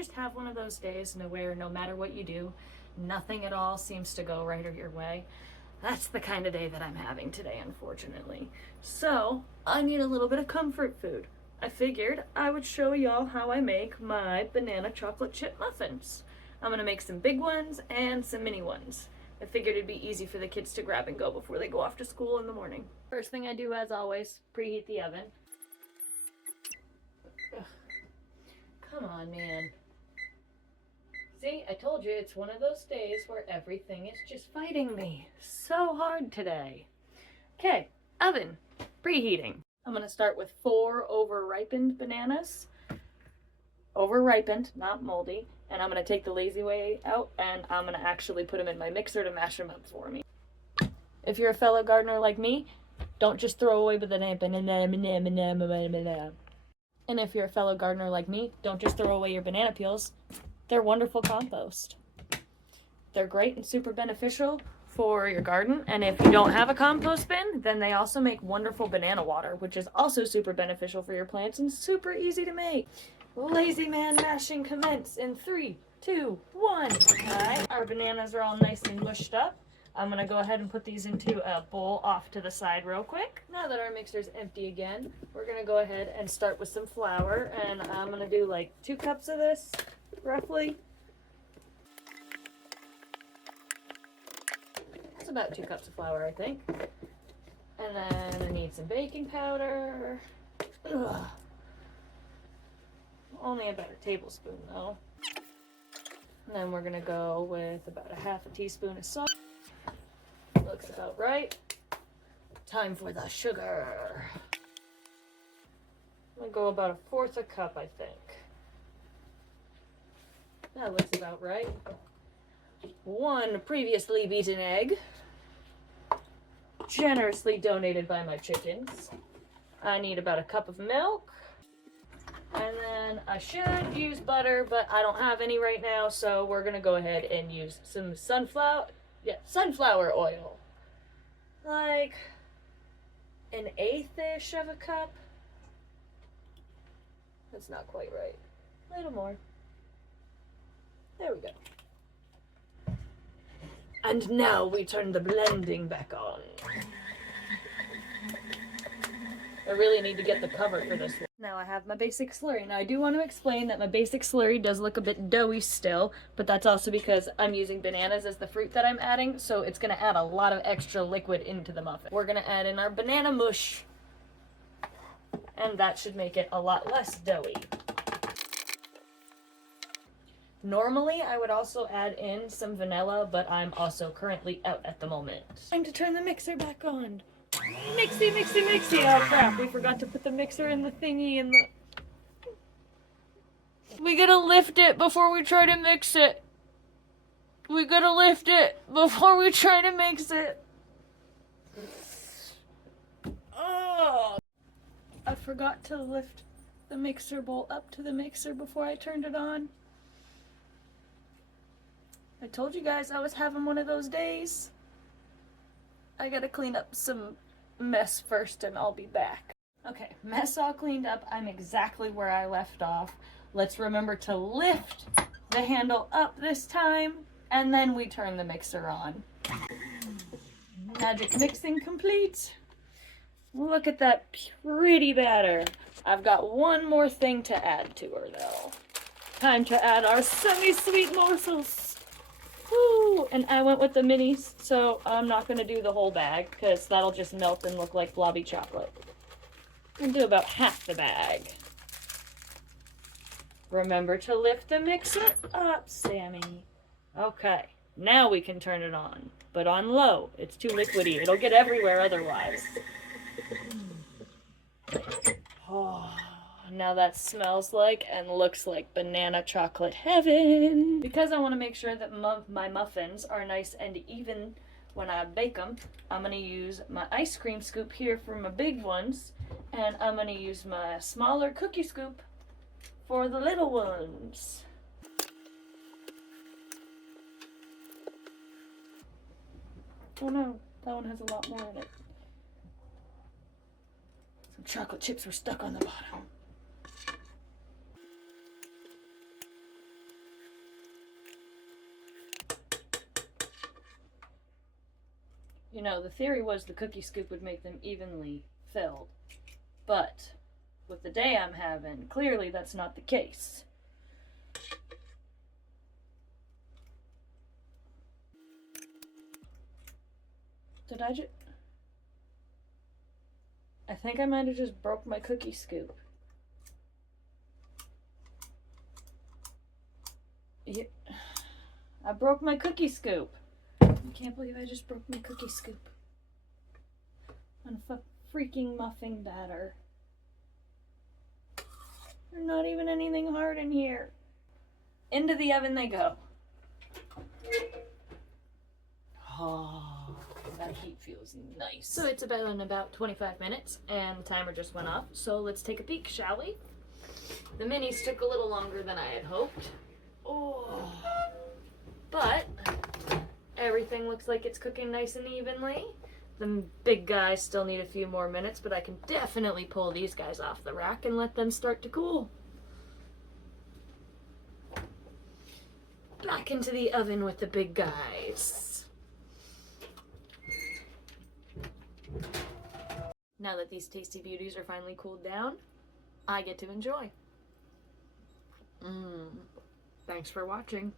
just have one of those days where no matter what you do, nothing at all seems to go right your way? That's the kind of day that I'm having today, unfortunately. So, I need a little bit of comfort food. I figured I would show y'all how I make my banana chocolate chip muffins. I'm gonna make some big ones and some mini ones. I figured it'd be easy for the kids to grab and go before they go off to school in the morning. First thing I do, as always, preheat the oven. Ugh. Come on, man. See, I told you it's one of those days where everything is just fighting me. So hard today. Okay, oven, preheating. I'm gonna start with 4 over-ripened bananas. Over-ripened, not moldy. And I'm gonna take the lazy way out and I'm gonna actually put them in my mixer to mash them up for me. If you're a fellow gardener like me, don't just throw away the banana. And if you're a fellow gardener like me, don't just throw away your banana peels. They're wonderful compost. They're great and super beneficial for your garden. And if you don't have a compost bin, then they also make wonderful banana water, which is also super beneficial for your plants and super easy to make. Lazy man mashing commence in 3, 2, 1. Alright, our bananas are all nice and mushed up. I'm gonna go ahead and put these into a bowl off to the side real quick. Now that our mixer's empty again, we're gonna go ahead and start with some flour, and I'm gonna do like 2 cups of this, roughly. It's about 2 cups of flour, I think. And then I need some baking powder. Ugh. Only about a tablespoon though. And then we're gonna go with about a half a teaspoon of salt. Looks about right. Time for the sugar. I'm gonna go about 1/4 cup, I think. That looks about right. 1 previously beaten egg. Generously donated by my chickens. I need about a cup of milk. And then I should use butter, but I don't have any right now, so we're gonna go ahead and use some sunflower oil. Like 1/8-ish of a cup. That's not quite right. A little more. There we go. And now we turn the blending back on. I really need to get the cover for this one. Now I have my basic slurry. Now I do want to explain that my basic slurry does look a bit doughy still, but that's also because I'm using bananas as the fruit that I'm adding, so it's going to add a lot of extra liquid into the muffin. We're going to add in our banana mush, and that should make it a lot less doughy. Normally I would also add in some vanilla, but I'm also currently out at the moment. Time to turn the mixer back on. Mixy, mixy, mixy. Oh crap, we forgot to put the mixer in the thingy in the... We gotta lift it before we try to mix it. We gotta lift it before we try to mix it. Oh! I forgot to lift the mixer bowl up to the mixer before I turned it on. I told you guys I was having one of those days. I gotta clean up some mess first and I'll be back. Okay, mess all cleaned up. I'm exactly where I left off. Let's remember to lift the handle up this time and then we turn the mixer on. Magic mixing complete. Look at that pretty batter. I've got one more thing to add to her though. Time to add our semi-sweet morsels. Woo! And I went with the minis, so I'm not going to do the whole bag, because that'll just melt and look like blobby chocolate. I'm going to do about half the bag. Remember to lift the mixer up, Sammy. Okay, now we can turn it on. But on low, it's too liquidy. It'll get everywhere otherwise. Oh. Now that smells like and looks like banana chocolate heaven. Because I want to make sure that my muffins are nice and even when I bake them, I'm going to use my ice cream scoop here for my big ones, and I'm going to use my smaller cookie scoop for the little ones. Oh no, that one has a lot more in it. Some chocolate chips were stuck on the bottom. You know, the theory was the cookie scoop would make them evenly filled. But with the day I'm having, clearly that's not the case. Did I just... I think I might have just broke my cookie scoop. Yeah. I broke my cookie scoop. I can't believe I just broke my cookie scoop on a freaking muffin batter. There's not even anything hard in here. Into the oven they go. Oh, that heat feels nice. So it's about 25 minutes, and the timer just went off. So let's take a peek, shall we? The minis took a little longer than I had hoped. Oh, but everything looks like it's cooking nice and evenly. The big guys still need a few more minutes, but I can definitely pull these guys off the rack and let them start to cool. Back into the oven with the big guys. Now that these tasty beauties are finally cooled down, I get to enjoy. Thanks for watching.